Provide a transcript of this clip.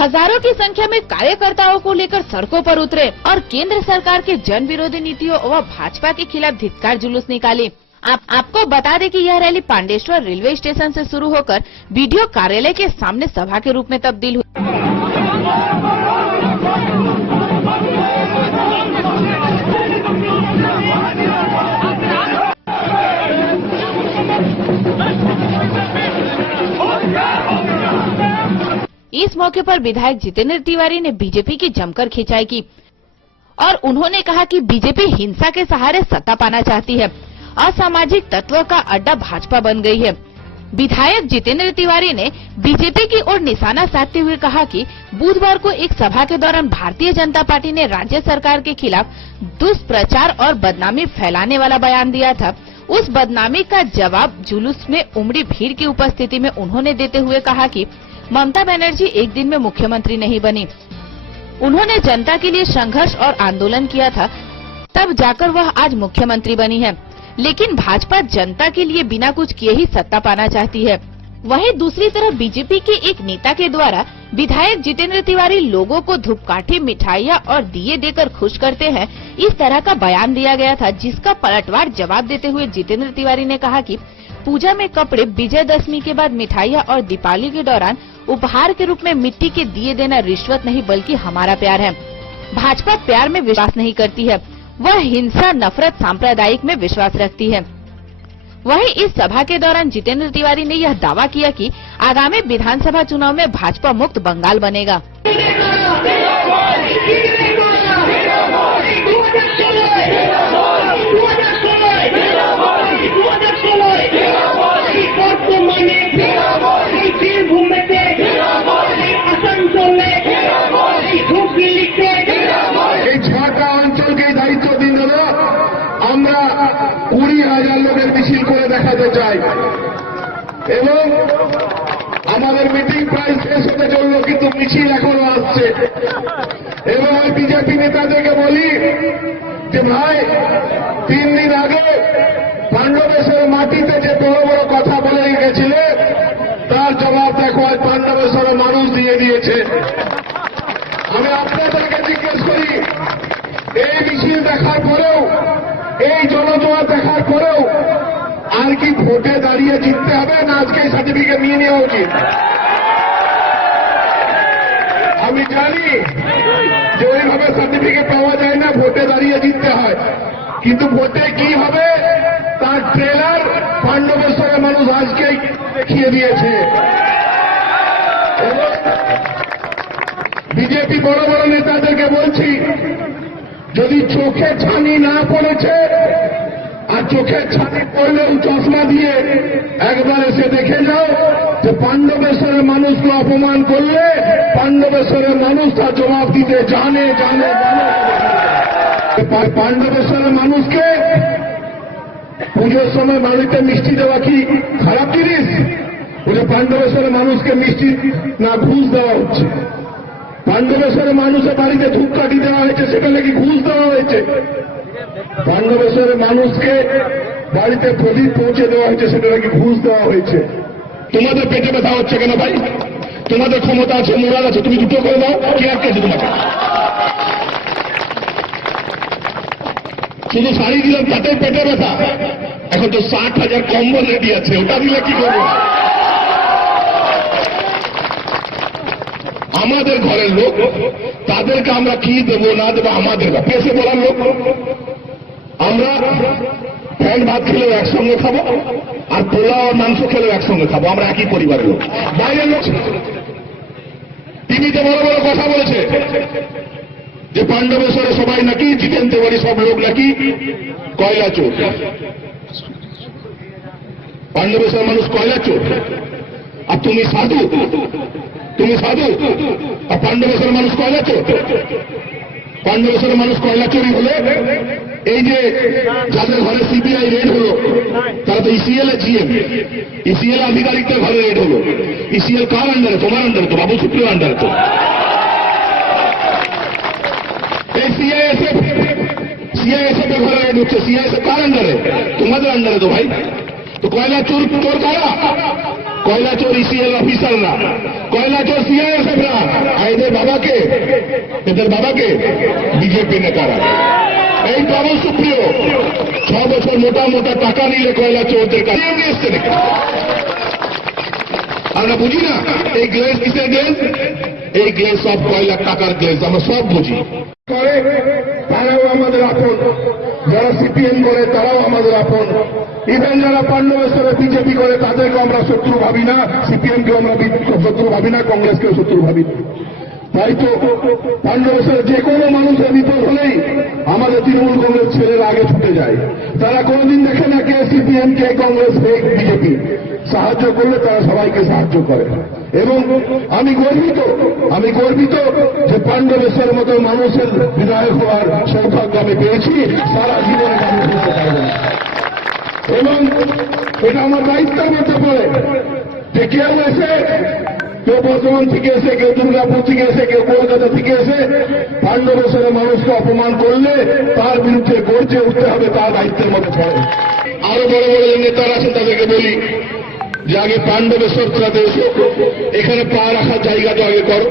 हजारों की संख्या में कार्यकर्ताओं को लेकर सड़कों पर उतरे और केंद्र सरकार के जन विरोधी नीतियों व भाजपा के खिलाफ धिक्कार जुलूस निकाली। आपको बता दें कि यह रैली पांडेश्वर रेलवे स्टेशन से शुरू होकर बीडीओ कार्यालय के सामने सभा के रूप में तब्दील हुई। इस मौके पर विधायक जितेंद्र तिवारी ने बीजेपी की जमकर खिंचाई की और उन्होंने कहा कि बीजेपी हिंसा के सहारे सत्ता पाना चाहती है। असामाजिक तत्वों का अड्डा भाजपा बन गई है। विधायक जितेंद्र तिवारी ने बीजेपी की ओर निशाना साधते हुए कहा कि बुधवार को एक सभा के दौरान भारतीय जनता पार्टी ने राज्य सरकार के खिलाफ दुष्प्रचार और बदनामी फैलाने वाला बयान दिया था। उस बदनामी का जवाब जुलूस में उमड़ी भीड़ की उपस्थिति में उन्होंने देते हुए कहा कि ममता बनर्जी एक दिन में मुख्यमंत्री नहीं बनी। उन्होंने जनता के लिए संघर्ष और आंदोलन किया था, तब जाकर वह आज मुख्यमंत्री बनी है। लेकिन भाजपा जनता के लिए बिना कुछ किए ही सत्ता पाना चाहती है। वहीं दूसरी तरफ बीजेपी के एक नेता के द्वारा विधायक जितेंद्र तिवारी लोगों को धूपकाठी, मिठाइयां और दिए देकर खुश करते हैं, इस तरह का बयान दिया गया था, जिसका पलटवार जवाब देते हुए जितेंद्र तिवारी ने कहा कि पूजा में कपड़े, विजयदशमी के बाद मिठाइयां और दीपावली के दौरान उपहार के रूप में मिट्टी के दिए देना रिश्वत नहीं बल्कि हमारा प्यार है। भाजपा प्यार में विश्वास नहीं करती है, वह हिंसा, नफरत, सांप्रदायिक में विश्वास रखती है। वहीं इस सभा के दौरान जितेंद्र तिवारी ने यह दावा किया कि आगामी विधानसभा चुनाव में भाजपा मुक्त बंगाल बनेगा। আমরা 20,000 লোকের মিছিল করে দেখাতে চাই এবং আমাদের মিটিং প্রায় শেষ হতে চলল, কিন্তু মিছিল এখনো আসছে। এবং আমি বিজেপি নেতাদেরকে বলি যে ভাই, 3 দিন আগে পাণ্ডবেশ্বর মাটিতে যে বড় বড় কথা বলে গেছিলে তার জবাব দেখো আজ পাণ্ডবেশ্বরের মানুষ দিয়ে দিয়েছে। আমি আপনাদেরকে জিজ্ঞেস করি, এই মিছিল দেখার পরেও, এই জনজোয়ার দেখার পরেও আর কি ভোটে দাঁড়িয়ে জিততে হবে না আজকে সার্টিফিকেট নিয়ে নেওয়া উচিত? আমি জানি যে ওইভাবে সার্টিফিকেট পাওয়া যায় না, ভোটে দাঁড়িয়ে জিততে হয়, কিন্তু ভোটে কি হবে তার ট্রেলার পাণ্ডবেশ্বরের মানুষ আজকেই দেখিয়ে দিয়েছে। এবং বিজেপি বড় বড় নেতাদেরকে বলছি, যদি চোখে ছানি না পড়েছে আর চোখের ছানি পড়লেও চশমা দিয়ে একবার এসে দেখে যাও যে পাণ্ডবেশ্বরের মানুষকে অপমান করলে পাণ্ডবেশ্বরের মানুষ তার জবাব দিতে জানে। পাণ্ডবেশ্বরের মানুষকে পুজোর সময় বাড়িতে মিষ্টি দেওয়া কি খারাপ জিনিস? বলে পাণ্ডবেশ্বরের মানুষকে মিষ্টি না ঘুষ দেওয়া হচ্ছে। পাণ্ডবেশ্বরের মানুষের বাড়িতে ধূপকাঠি দেওয়া হয়েছে, সেটা নাকি ঘুষ দেওয়া হয়েছে। পাণ্ডবেশ্বরের মানুষকে বাড়িতে প্রদীপ পৌঁছে দেওয়া হয়েছে, সেটা নাকি ঘুষ দেওয়া হয়েছে। তোমাদের পেটে ব্যথা হচ্ছে কেন ভাই? তোমাদের ক্ষমতা আছে, মোরাল আছে, তুমি দুটো করে দাও, কে আটকেছে তোমাকে? শুধু শাড়ি দিলাম তাতে পেটে ব্যথা, এখন তো 60,000 কম্বল রেডি আছে, ওটা দিলে কি করবো? আমাদের ঘরের লোক, তাদেরকে আমরা কি দেবো না দেবো আমাদের পেশে বলার লোক। আমরা ফ্যান ভাত খেলেও একসঙ্গে খাবো, আর পোলাও আর মাংস খেলেও একসঙ্গে খাবো, আমরা একই পরিবারের লোক। বাইরের লোক টিভিতে বড় বড় কথা বলেছে যে পাণ্ডবেশ্বরে সবাই নাকি, জিতেন্দ্র তিওয়ারি সব লোক নাকি কয়লা চোর। পাণ্ডবেশ্বরের মানুষ কয়লা চোর, আর তুমি সাধু? তুমি সাধু আর পাণ্ডবেশ্বরের মানুষ কয়লা চোর? পাণ্ডবেশ্বরের মানুষ কয়লা চোরই হলে এই যে যাদের ঘরে সিবিআই রেড হলো তারা তো ইসিএল এ জিএম, ইসিএল আধিকারিকদের ঘরে রেড হলো। ইসিএল কার আন্ডারে? তোমার আন্ডারে তো, বাবু সুপ্রিয় আন্ডারে তো। এই সিআইএসএফ এর ঘরে রেড হচ্ছে, সিআইএসএফ কার আন্ডারে? তোমাদের আন্ডারে তো ভাই। তো কয়লা চোর কারা? কয়লা চোর ইসিএল অফিসাররা, কয়লা চোর সিআইএসএফরা। এদের বাবাকে বিজেপি নেতারা। এই বাবু সুপ্রিয় 6 বছর মোটা মোটা টাকা নিলে কয়লা চোরদের কাছে নিয়ে এসছে নাকি? আমরা বুঝি না এই গ্লেজ কিসের গ্লেজ? এই গ্লেজ সব কয়লার টাকার গ্লেজ, আমরা সব বুঝি। তারাও আমাদের আপন, যারা সিপিএম করে তারাও আমাদের আপন। ইভেন যারা পাণ্ডবেশ্বরে বিজেপি করে তাদেরকে আমরা শত্রু ভাবি না, সিপিএমকেও আমরা শত্রু ভাবি না, কংগ্রেসকেও শত্রু ভাবি না। তাই তো পাণ্ডবেশ্বরে যে কোনো মানুষের বিপদ হলেই আমাদের তৃণমূল কংগ্রেস ছেলেরা আগে ছুটে যায়। তারা কোনোদিন দেখে না কে সিপিএম, কে কংগ্রেস, কে বিজেপি। সাহায্য করলে তারা সবাইকে সাহায্য করে। এবং আমি গর্বিত যে পাণ্ডবেশ্বরের মতো মানুষের বিধায়ক হওয়ার সৌভাগ্য আমি পেয়েছি, সারা জীবনে মানুষ হতে পারবেন। এবং এটা আমার দায়িত্বের মধ্যে পড়ে যে কেউ এসে, কেউ বর্ধমান থেকে এসে, কেউ দুর্গাপুর থেকে এসে, কেউ কলকাতা থেকে এসে পাণ্ডবেশ্বরের মানুষকে অপমান করলে তার বিরুদ্ধে গর্জে উঠতে হবে, তার দায়িত্বের মধ্যে পড়ে। আরো বড় বড় নেতারা আছেন, তাদেরকে বলি যে আগে পাণ্ডবেশ্বর এসে এখানে পা রাখার জায়গা তো আগে করো।